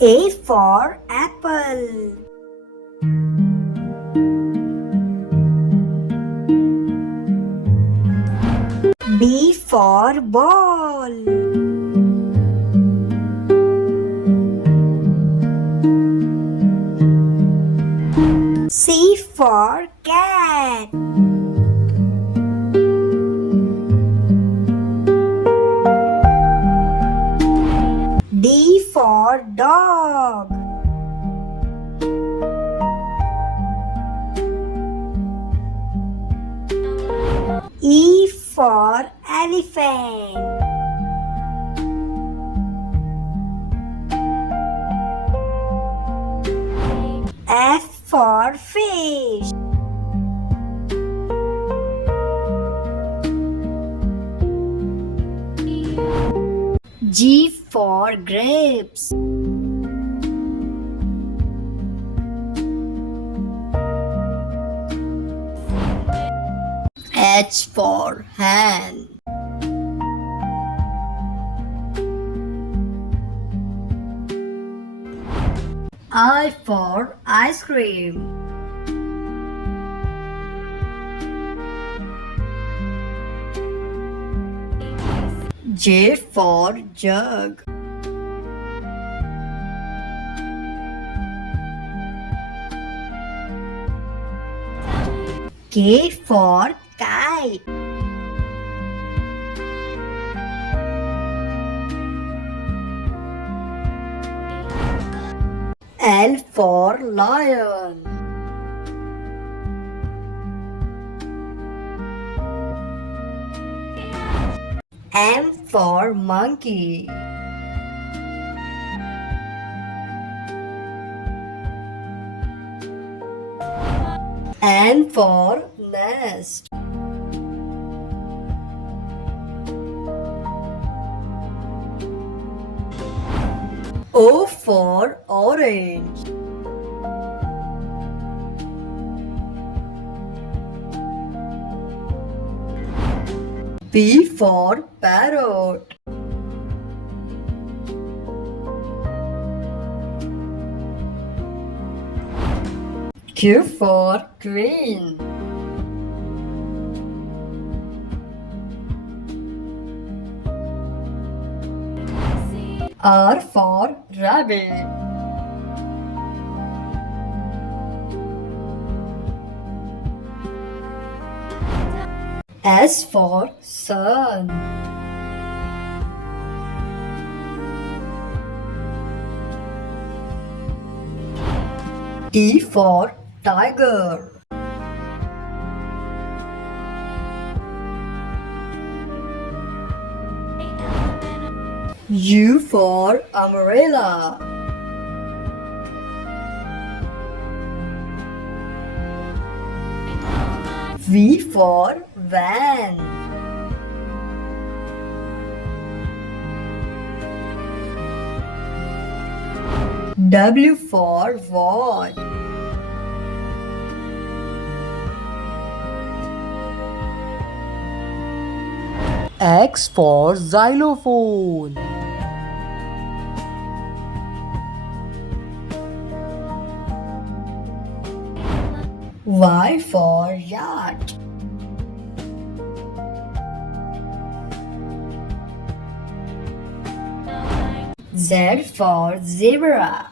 A for apple. B for ball. C for cat. D for dog. E for elephant. F for fish. G for grapes. H for hen. I for ice cream. J for jug. K for kite. L for lion. M for monkey. N for nest. O for orange. P for parrot. Q for queen. R for rabbit. S for sun. T for tiger. U for umbrella. V for van. W for watch. X for xylophone. Y for yacht. Z for zebra.